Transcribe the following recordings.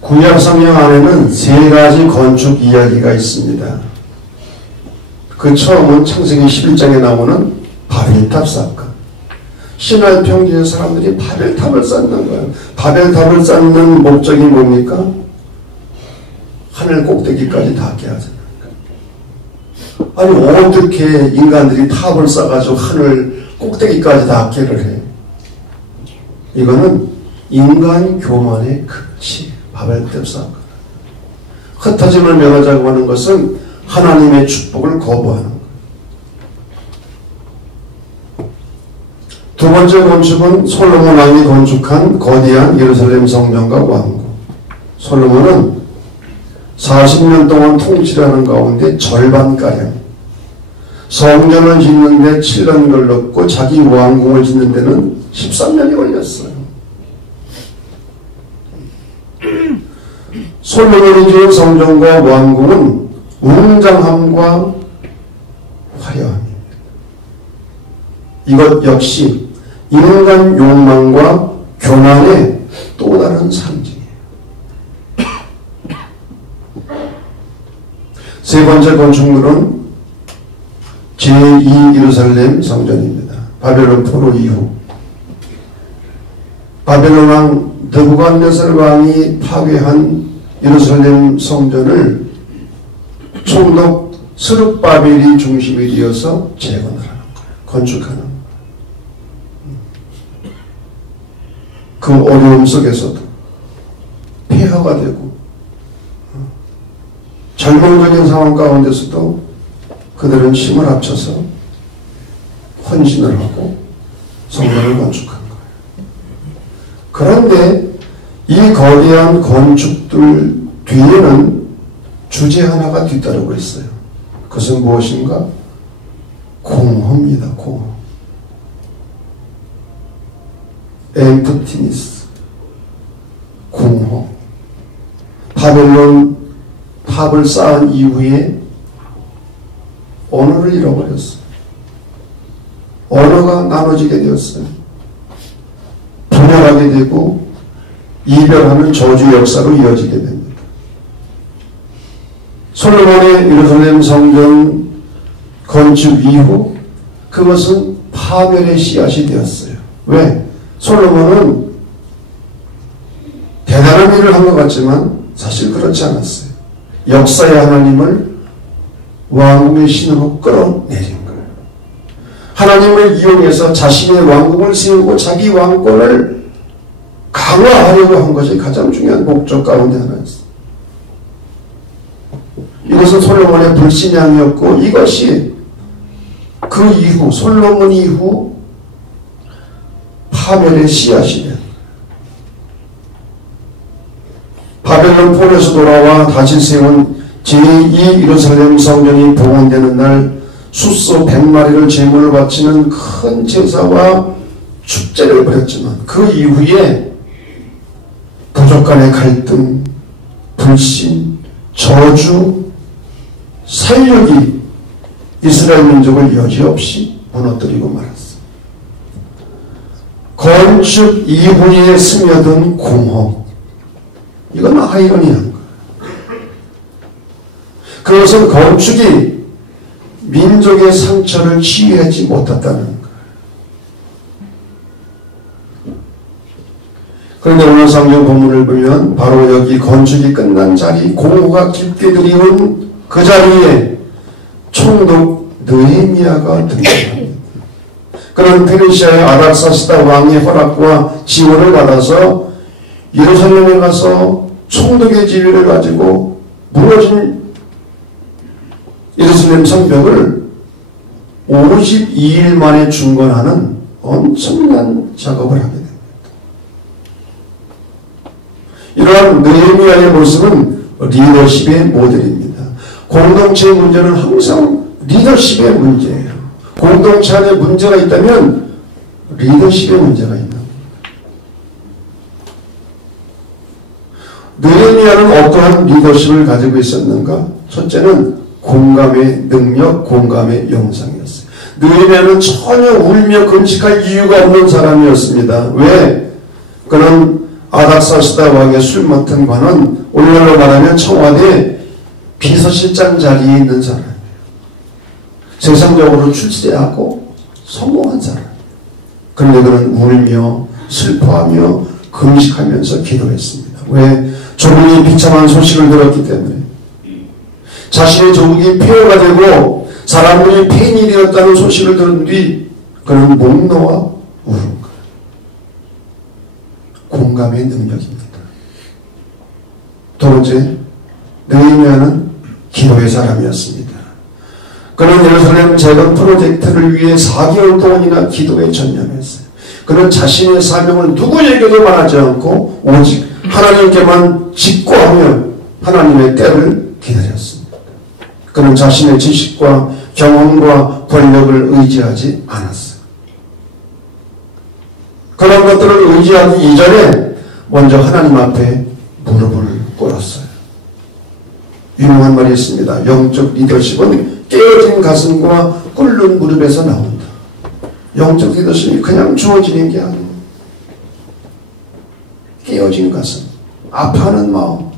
구약 성경 안에는 세 가지 건축 이야기가 있습니다. 그 처음은 창세기 11장에 나오는 바벨탑 사건. 시나이 평지의 사람들이 바벨탑을 쌓는 거예요. 바벨탑을 쌓는 목적이 뭡니까? 하늘 꼭대기까지 닿게 하잖아요. 아니 어떻게 인간들이 탑을 쌓아가지고 하늘 꼭대기까지 닿게를 해? 이거는 인간 교만의 극치. 바벨탑 사건. 흩어짐을 면하자고 하는 것은 하나님의 축복을 거부하는 거예요. 두 번째 건축은 솔로몬 왕이 건축한 거대한 예루살렘 성전과 왕궁. 솔로몬은 40년 동안 통치하는 가운데 절반가량 성전을 짓는데 7년 걸렸고 자기 왕궁을 짓는 데는 13년이 걸렸어요. 솔로몬이 지은 성전과 왕궁은 웅장함과 화려함입니다. 이것 역시 인간 욕망과 교만의 또 다른 상징이에요. 세 번째 건축물은 제2 예루살렘 성전입니다. 바벨론 포로 이후 바벨론 왕 느부갓네살 왕이 파괴한 예루살렘 성전을 총독 스룹바벨이 중심이 되어서 재건하는 거예요. 건축하는 거예요. 그 어려움 속에서도 폐허가 되고 절망적인 상황 가운데서도 그들은 힘을 합쳐서 헌신을 하고 성전을 건축한 거예요. 그런데 이 거대한 건축들 뒤에는 주제 하나가 뒤따르고 있어요. 그것은 무엇인가? 공허입니다. 공허. 엠프티니스. 공허. 바벨론 탑을 쌓은 이후에 언어를 잃어버렸어요. 언어가 나눠지게 되었어요. 분열하게 되고 이별하는 저주 역사로 이어지게 됩니다. 솔로몬의 예루살렘 성전 건축 이후 그것은 파멸의 씨앗이 되었어요. 왜? 솔로몬은 대단한 일을 한 것 같지만 사실 그렇지 않았어요. 역사의 하나님을 왕궁의 신으로 끌어내린 거예요. 하나님을 이용해서 자신의 왕궁을 세우고 자기 왕권을 강화하려고 한 것이 가장 중요한 목적 가운데 하나였어요. 이것은 솔로몬의 불신앙이었고 이것이 그 이후 솔로몬 이후 파멸의 씨앗이 된 바벨론 폴에서 돌아와 다시 세운 제2 예루살렘 성전이 복원되는 날 숫소 100마리를 제물을 바치는 큰 제사와 축제를 벌였지만 그 이후에 부족 간의 갈등, 불신, 저주, 살육이 이스라엘 민족을 여지없이 무너뜨리고 말았어. 건축 이후에 스며든 공허. 이건 아이러니한 거예요. 그것은 건축이 민족의 상처를 치유하지 못했다는 거예요. 그런데 오늘 성경 본문을 보면 바로 여기 건축이 끝난 자리, 공허가 깊게 드리운 그 자리에 총독 느헤미야가 등장합니다. 그는 페르시아의 아닥사스다 왕의 허락과 지원을 받아서 예루살렘에 가서 총독의 지위를 가지고 무너진 예루살렘 성벽을 52일 만에 중건하는 엄청난 작업을 하게 됩니다. 이러한 느헤미야의 모습은 리더십의 모델입니다. 공동체의 문제는 항상 리더십의 문제예요. 공동체 안에 문제가 있다면 리더십의 문제가 있는 거예요. 느헤미야는 어떠한 리더십을 가지고 있었는가? 첫째는 공감의 능력, 공감의 영상이었어요. 느헤미야는 전혀 울며 금식할 이유가 없는 사람이었습니다. 왜? 그는 아닥사스다 왕의 술 맡은 관은 오늘날로 말하면 청와대 비서실장 자리에 있는 사람이에요. 세상적으로 출세하고 성공한 사람. 그런데 그는 울며 슬퍼하며 금식하면서 기도했습니다. 왜? 조국이 비참한 소식을 들었기 때문에. 자신의 조국이 폐허가 되고 사람들이 폐인이 되었다는 소식을 들은 뒤 그는 목 놓아 울은 거예요. 공감의 능력입니다. 두 번째, 느헤미야는 기도의 사람이었습니다. 그는 예루살렘 재건 프로젝트를 위해 4개월 동안이나 기도에 전념했어요. 그는 자신의 사명을 누구에게도 말하지 않고 오직 하나님께만 직고하며 하나님의 때를 기다렸습니다. 그는 자신의 지식과 경험과 권력을 의지하지 않았어요. 그런 것들을 의지하기 이전에 먼저 하나님 앞에 무릎을 꿇었어요. 유명한 말이 있습니다. 영적 리더십은 깨어진 가슴과 꿇는 무릎에서 나온다. 영적 리더십이 그냥 주어지는 게 아니에요. 깨어진 가슴, 아파하는 마음,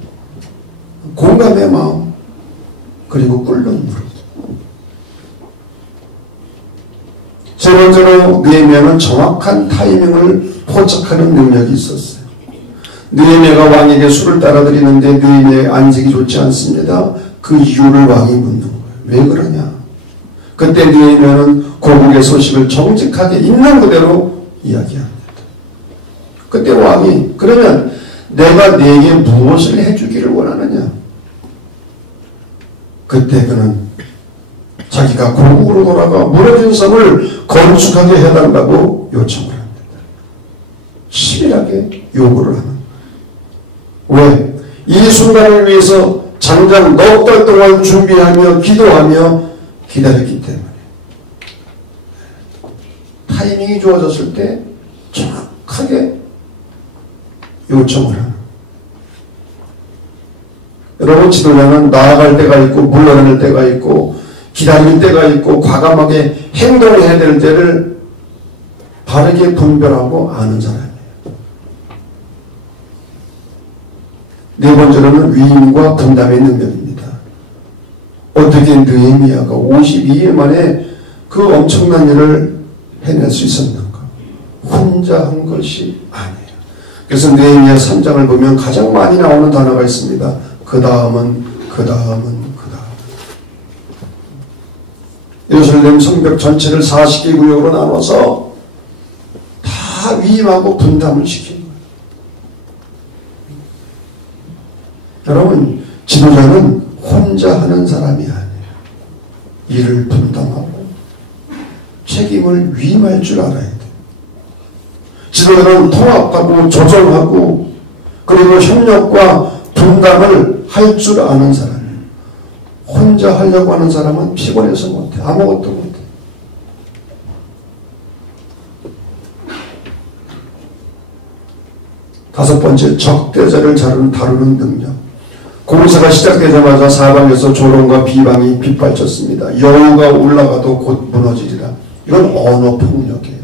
공감의 마음, 그리고 꿇는 무릎. 세 번째로 느헤미야는 정확한 타이밍을 포착하는 능력이 있었어요. 느헤미야가 왕에게 술을 따라드리는데 느헤미야의 안색이 좋지 않습니다. 그 이유를 왕이 묻는 거예요. 왜 그러냐? 그때 느헤미야는 고국의 소식을 정직하게 있는 그대로 이야기합니다. 그때 왕이 그러면 내가 네게 무엇을 해주기를 원하느냐? 그때 그는 자기가 고국으로 돌아가 무너진 성을 건축하게 해달라고 요청을 합니다. 치밀하게 요구를 하는 거예요. 왜? 이 순간을 위해서 장장 넉 달 동안 준비하며 기도하며 기다렸기 때문에. 타이밍이 좋아졌을 때 정확하게 요청을 하는 거예요. 여러분, 지도자는 나아갈 때가 있고 물러날 때가 있고 기다릴 때가 있고 과감하게 행동해야 될 때를 바르게 분별하고 아는 사람이에요. 네 번째로는 위임과 분담의 능력입니다. 어떻게 느헤미야가 52일 만에 그 엄청난 일을 해낼 수 있었는가? 혼자 한 것이 아니에요. 그래서 느헤미야 3장을 보면 가장 많이 나오는 단어가 있습니다. 그 다음은 예루살렘 성벽 전체를 40개 구역으로 나눠서 다 위임하고 분담을 시킨 거예요. 여러분, 지도자는 혼자 하는 사람이 아니에요. 일을 분담하고 책임을 위임할 줄 알아야 돼요. 지도자는 통합하고 조정하고 그리고 협력과 분담을 할 줄 아는 사람이에요. 혼자 하려고 하는 사람은 피곤해서 못해. 아무것도 못해. 다섯 번째, 적대자를 다루는 능력. 공사가 시작되자마자 사방에서 조롱과 비방이 빗발쳤습니다. 여우가 올라가도 곧 무너지리라. 이건 언어 폭력이에요.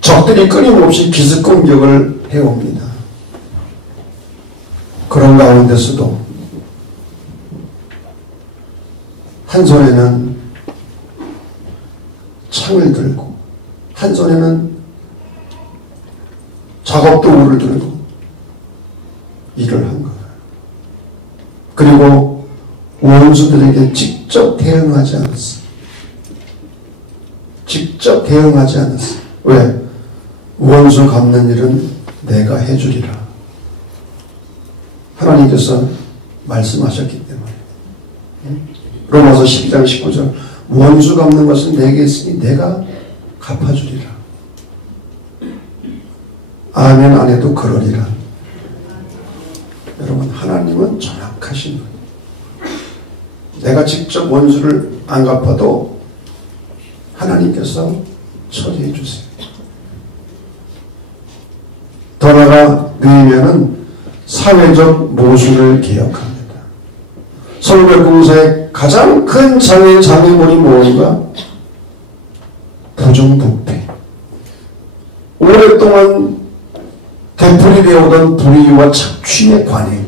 적들이 끊임없이 기습 공격을 해옵니다. 그런 가운데서도 한 손에는 창을 들고 한 손에는 작업도구를 들고 일을 한 거예요. 그리고 원수들에게 직접 대응하지 않았어요. 직접 대응하지 않았어요. 왜? 원수 갚는 일은 내가 해주리라. 하나님께서 말씀하셨기 때문에. 로마서 12장 19절 원수 갚는 것은 내게 있으니 내가 갚아주리라. 아멘 안 해도 그러리라. 여러분, 하나님은 정확하신 거예요. 내가 직접 원수를 안 갚아도 하나님께서 처리해 주세요. 더 나아가 느헤미야는 사회적 모순을 개혁합니다. 성벽공사의 가장 큰 장애물이 무엇인가? 부정부패. 오랫동안 되풀이되어 오던 불의와 착취의 관행.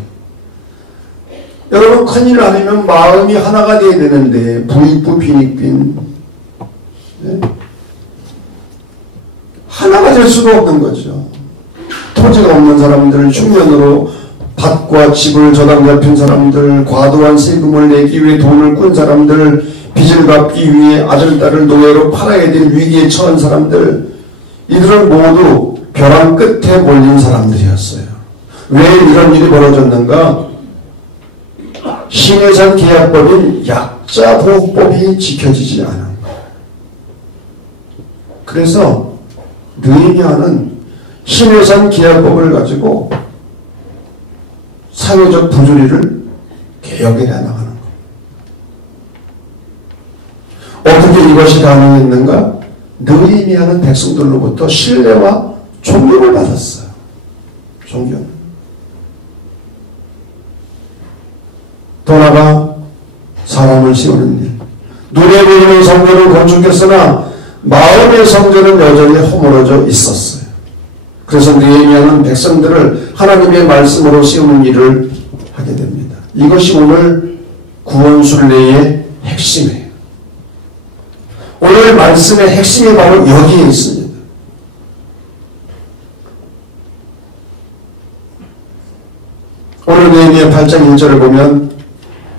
여러분, 큰일 아니면 마음이 하나가 되어야 되는데 부익부 빈익빈, 네? 하나가 될 수가 없는 거죠. 토지가 없는 사람들, 흉년으로 밭과 집을 저당 잡힌 사람들, 과도한 세금을 내기 위해 돈을 꾼 사람들, 빚을 갚기 위해 아들, 딸을 노예로 팔아야 될 위기에 처한 사람들, 이들은 모두 벼랑 끝에 몰린 사람들이었어요. 왜 이런 일이 벌어졌는가? 신해산 계약법인 약자보호법이 지켜지지 않은 거예요. 그래서 느헤미야는 신해산 계약법을 가지고 사회적 부조리를 개혁해 나가는 거예요. 어떻게 이것이 가능했는가? 느헤미야는 백성들로부터 신뢰와 존경을 받았어요. 존경. 더 나아가 사람을 세우는 일. 눈에 보이는 성전을 건축했으나 마음의 성전은 여전히 허물어져 있었어요. 그래서 느헤미야는 백성들을 하나님의 말씀으로 세우는 일을 하게 됩니다. 이것이 오늘 구원순례의 핵심이에요. 오늘 말씀의 핵심이 바로 여기에 있습니다. 오늘 느헤미야 8장 1절을 보면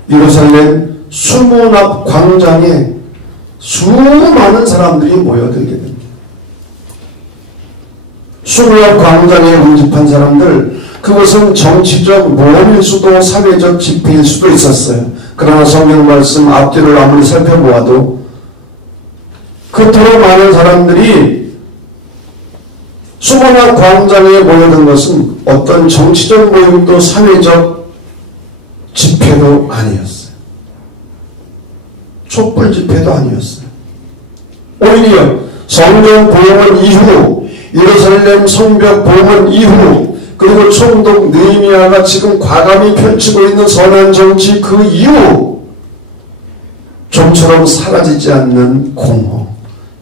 예루살렘 수문 앞 광장에 수많은 사람들이 모여들게 됩니다. 수문 앞 광장에 운집한 사람들, 그것은 정치적 모험일 수도 사회적 집회일 수도 있었어요. 그러나 성경 말씀 앞뒤를 아무리 살펴보아도 그토록 많은 사람들이 수문 앞 광장에 모여든 것은 어떤 정치적 모임도 사회적 집회도 아니었어요. 촛불 집회도 아니었어요. 오히려 성전 봉헌 이후, 예루살렘 성벽 봉헌 이후, 그리고 총독 느헤미야가 지금 과감히 펼치고 있는 선한 정치 그 이후 좀처럼 사라지지 않는 공허,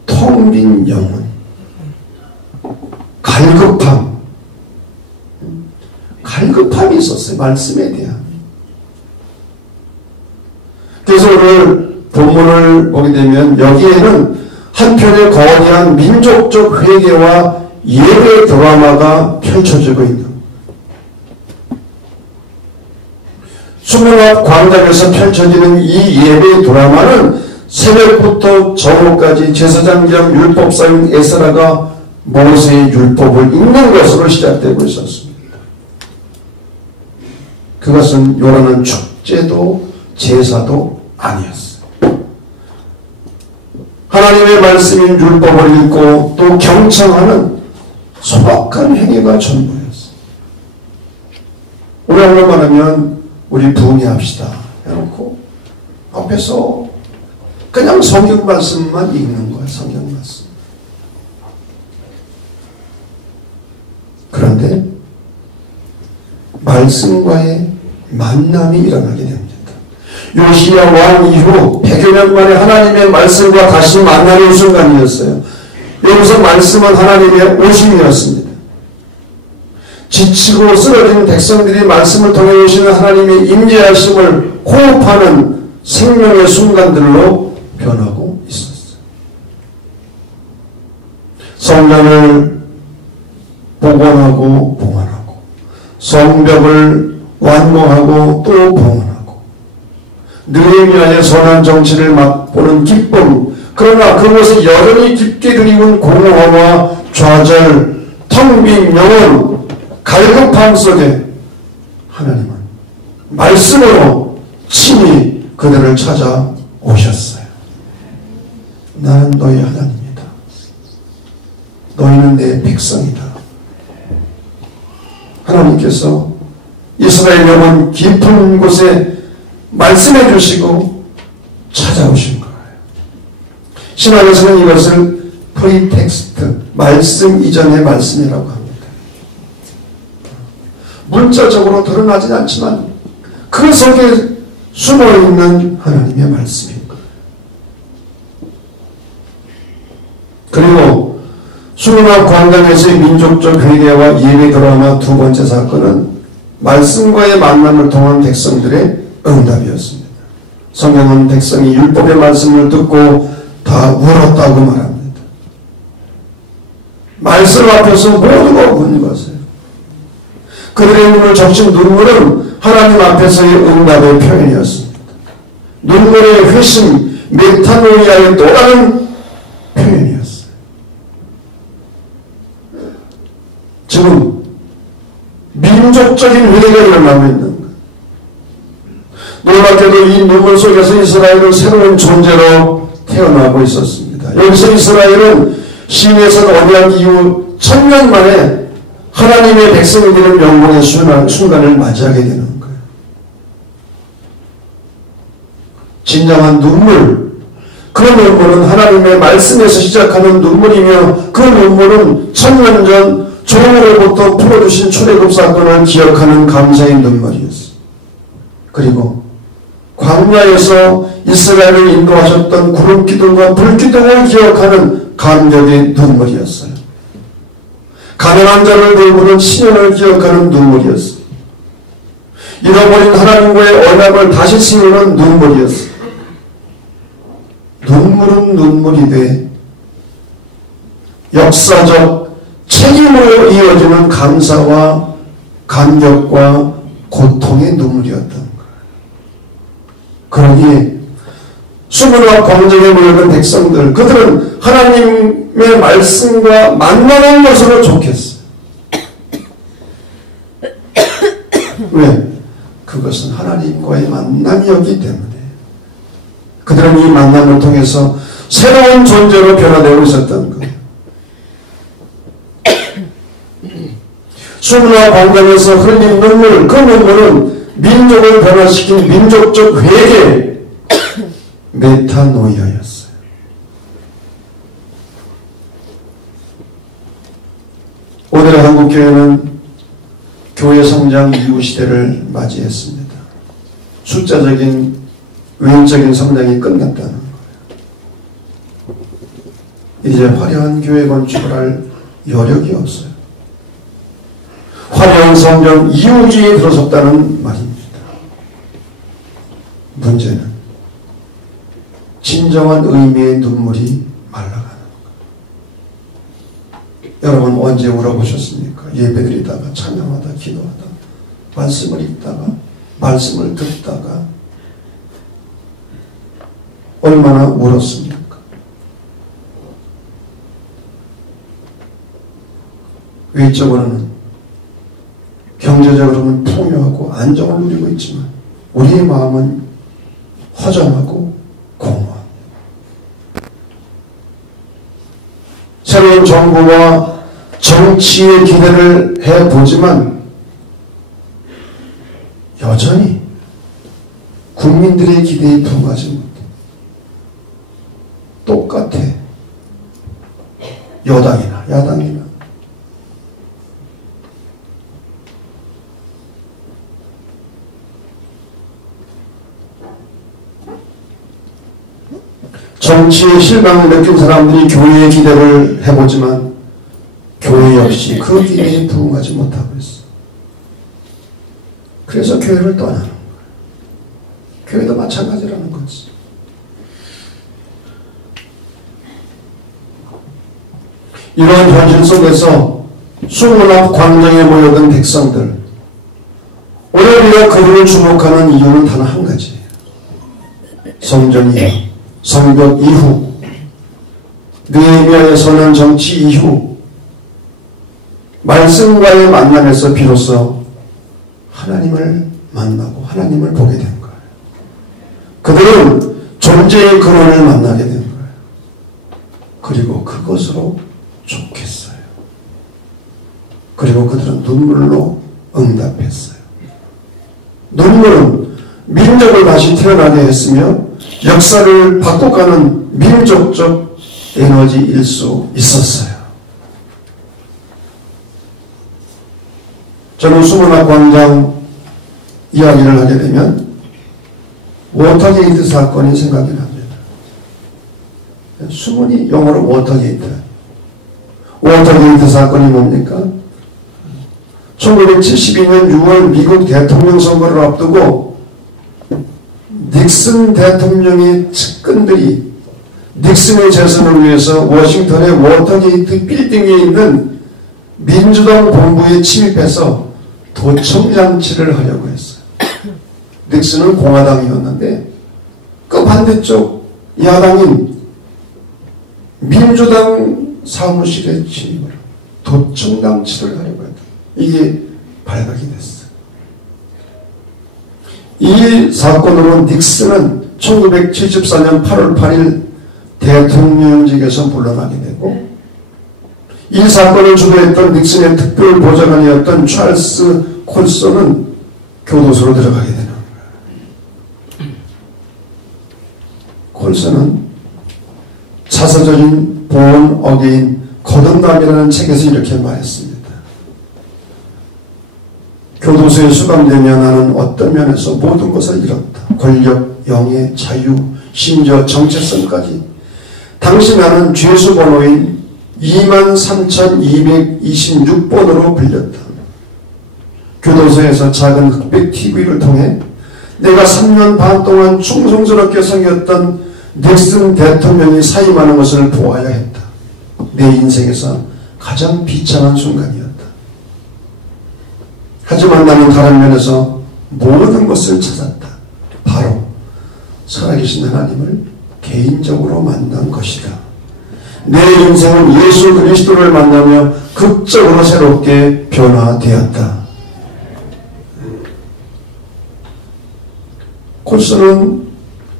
텅 빈 영혼, 갈급함이 있었어요. 말씀에 대한. 그래서 오늘 본문을 보게 되면 여기에는 한편의 거대한 민족적 회개와 예배 드라마가 펼쳐지고 있는, 수문 앞 광장에서 펼쳐지는 이 예배 드라마는 새벽부터 저녁까지 제사장 겸 율법사인 에스라가 모세의 율법을 읽는 것으로 시작되고 있었습니다. 그것은 요란한 축제도 제사도 아니었어요. 하나님의 말씀인 율법을 읽고 또 경청하는 소박한 행위가 전부였어요. 오늘날 말하면 우리 부흥회합시다 해놓고 앞에서 그냥 성경 말씀만 읽는 거예요. 성경 말씀. 그런데 말씀과의 만남이 일어나게 됩니다. 요시야 왕 이후 100여 년 만에 하나님의 말씀과 다시 만나는 순간이었어요. 여기서 말씀은 하나님의 오심이었습니다. 지치고 쓰러진 백성들이 말씀을 통해 오시는 하나님의 임재하심을 호흡하는 생명의 순간들로 변하고 있었어요. 성전을 복원하고 봉헌하고, 성벽을 완공하고 또 봉헌하고, 느헤미야의 선한 정치를 맛보는 기쁨, 그러나 그것을 여전히 깊게 그리운 공허와 좌절, 텅 빈 영혼, 갈급함 속에 하나님은 말씀으로 친히 그들을 찾아오셨어요. 나는 너희 하나님이다. 너희는 내 백성이다. 하나님께서 이스라엘 영혼 깊은 곳에 말씀해 주시고 찾아오신 거예요. 신학에서는 이것을 프리텍스트, 말씀 이전의 말씀이라고 합니다. 문자적으로 드러나진 않지만 그 속에 숨어있는 하나님의 말씀인 거예요. 그리고 수문학 광장에서의 민족적 회개와 예배 드라마 두 번째 사건은 말씀과의 만남을 통한 백성들의 응답이었습니다. 성경은 백성이 율법의 말씀을 듣고 다 울었다고 말합니다. 말씀 앞에서 모두가 운 것을. 그들의 눈을 적신 눈물은 하나님 앞에서의 응답의 표현이었습니다. 눈물의 회심, 메타노이아의 또 다른 표현이었어요. 지금 민족적인 회개가 일어나고 있는 거예요. 놀랍게도 이 눈물 속에서 이스라엘은 새로운 존재로 태어나고 있었습니다. 여기서 이스라엘은 시내에서 언약 이후 1000년 만에 하나님의 백성이 되는 영광의 순간을 맞이하게 되는 거예요. 진정한 눈물, 그 눈물은 하나님의 말씀에서 시작하는 눈물이며 그 눈물은 1000년 전 종으로부터 풀어주신 출애굽 사건을 기억하는 감사의 눈물이었어요. 그리고 광야에서 이스라엘을 인도하셨던 구름기둥과 불기둥을 기억하는 감격의 눈물이었어요. 가난한 자를 돌보는 신연을 기억하는 눈물이었어요. 잃어버린 하나님과의 언약을 다시 세우는 눈물이었어요. 눈물은 눈물이 돼 역사적 책임으로 이어지는 감사와 감격과 고통의 눈물이었던 거예요. 그러기에 수문학 광장에 모여든 백성들, 그들은 하나님의 말씀과 만나는 것으로 좋겠어요. 왜? 그것은 하나님과의 만남이었기 때문에 그들은 이 만남을 통해서 새로운 존재로 변화되고 있었던 거예요. 수문학 광장에서 흘린 눈물, 그 눈물은 민족을 변화시킨 민족적 회개, 메타노이아였어요. 오늘의 한국교회는 교회 성장 이후 시대를 맞이했습니다. 숫자적인 외적인 성장이 끝났다는 거예요. 이제 화려한 교회 건축을 할 여력이 없어요. 화려한 성경 이후기에 들어섰다는 말입니다. 문제는 진정한 의미의 눈물이 말라가는 거예요. 여러분 언제 울어보셨습니까? 예배드리다가 찬양하다 기도하다 말씀을 읽다가 말씀을 듣다가 얼마나 울었습니까? 외적으로는 경제적으로는 풍요하고 안정을 누리고 있지만 우리의 마음은 허전하고 공허합니다. 새로운 정부와 정치의 기대를 해보지만 여전히 국민들의 기대에 부응하지 못해. 똑같아. 여당이나 야당이나. 정치의 실망을 느낀 사람들이 교회의 기대를 해보지만 교회 역시 그 기대에 부응하지 못하고 있어. 그래서 교회를 떠나는 거예요. 교회도 마찬가지라는 거지. 이러한 현실 속에서 수문학 광장에 모여든 백성들, 오늘 우리가 그들을 주목하는 이유는 단 한 가지예요. 성전 이후, 성벽 이후, 느헤미야의 선한 정치 이후 말씀과의 만남에서 비로소 하나님을 만나고 하나님을 보게 된 거예요. 그들은 존재의 근원을 만나게 된 거예요. 그리고 그것으로 좋겠어요. 그리고 그들은 눈물로 응답했어요. 눈물은 민족을 다시 태어나게 했으며 역사를 바꿔가는 민족적 에너지일 수 있었어요. 저는 수문학 광장 이야기를 하게 되면 워터게이트 사건이 생각이 납니다. 수문이 영어로 워터게이트. 워터게이트 사건이 뭡니까? 1972년 6월 미국 대통령 선거를 앞두고 닉슨 대통령의 측근들이 닉슨의 재선을 위해서 워싱턴의 워터게이트 빌딩에 있는 민주당 본부에 침입해서 도청장치를 하려고 했어요. 닉슨은 공화당이었는데 그 반대쪽 야당인 민주당 사무실에 침입을 도청장치를 하려고 했다. 이게 발각이 됐어요. 이 사건으로 닉슨은 1974년 8월 8일 대통령직에서 물러나게 되고, 이 사건을 주도했던 닉슨의 특별 보좌관이었던 찰스 콜슨은 교도소로 들어가게 되는 거예요. 콜슨은 자서적인 born again 거듭남이라는 책에서 이렇게 말했습니다. 교도소에 수감되며 나는 어떤 면에서 모든 것을 잃었다. 권력, 영예, 자유, 심지어 정체성까지. 당시 나는 죄수 번호인 23,226번으로 불렸다. 교도소에서 작은 흑백 TV를 통해 내가 3년 반 동안 충성스럽게 섬겼던 닉슨 대통령이 사임하는 것을 보아야 했다. 내 인생에서 가장 비참한 순간이었다. 하지만 나는 다른 면에서 모든 것을 찾았다. 바로 살아계신 하나님을 개인적으로 만난 것이다. 내 인생은 예수 그리스도를 만나며 극적으로 새롭게 변화되었다. 콜슨은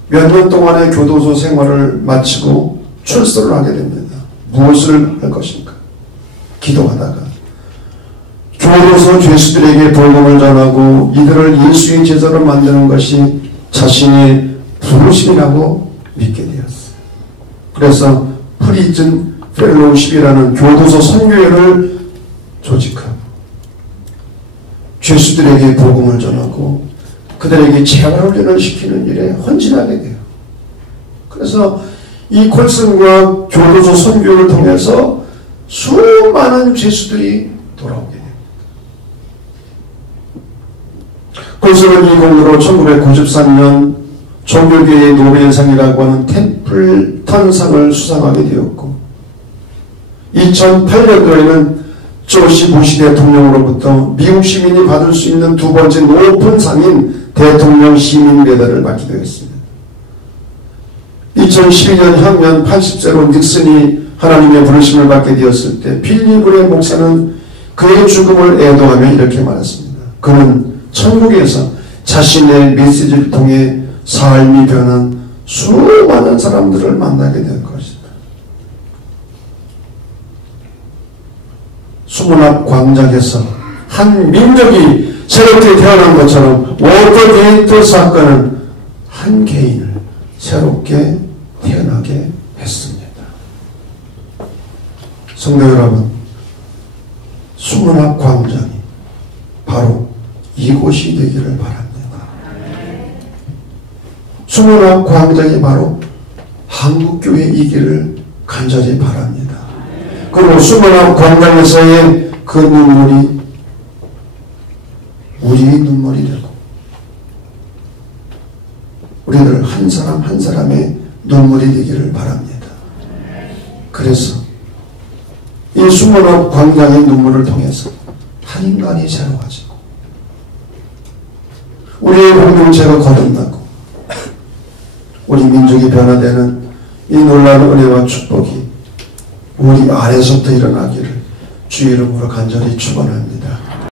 몇 년 동안의 교도소 생활을 마치고 출소를 하게 됩니다. 무엇을 할 것인가? 기도하다가 교도소 죄수들에게 복음을 전하고 이들을 예수의 제자로 만드는 것이 자신의 부르심이라고 믿게 되었어요. 그래서 프리즌 펠로우십이라는 교도소 선교회를 조직하고 죄수들에게 복음을 전하고 그들에게 재활훈련을 시키는 일에 헌신하게 돼요. 그래서 이 콜슨과 교도소 선교를 통해서 수많은 죄수들이 돌아오게 됩니다. 콜슨은 이 공로로 1993년 종교계의 노벨상이라고 하는 템플턴상을 수상하게 되었고, 2008년도에는 조시 부시 대통령으로부터 미국 시민이 받을 수 있는 두 번째 높은 상인 대통령 시민 메달을 받게 되었습니다. 2012년 향년 80세로 닉슨이 하나님의 부르심을 받게 되었을 때 빌리 그레이 목사는 그의 죽음을 애도하며 이렇게 말했습니다. 그는 천국에서 자신의 메시지를 통해 삶이 변한 수많은 사람들을 만나게 될 것이다. 수문학 광장에서 한 민족이 새롭게 태어난 것처럼 워터게이트 사건은 한 개인을 새롭게 태어나게 했습니다. 성도 여러분, 수문학 광장이 바로 이곳이 되기를 바랍니다. 수문학 광장이 바로 한국교회이기를 간절히 바랍니다. 그리고 수문학 광장에서의 그 눈물이 우리의 눈물이 되고 우리들 한 사람 한 사람의 눈물이 되기를 바랍니다. 그래서 이 수문학 광장의 눈물을 통해서 한 인간이 새로워지고 우리의 공동체가 거듭나고 우리 민족이 변화되는 이 놀라운 은혜와 축복이 우리 안에서부터 일어나기를 주의 이름으로 간절히 축원합니다.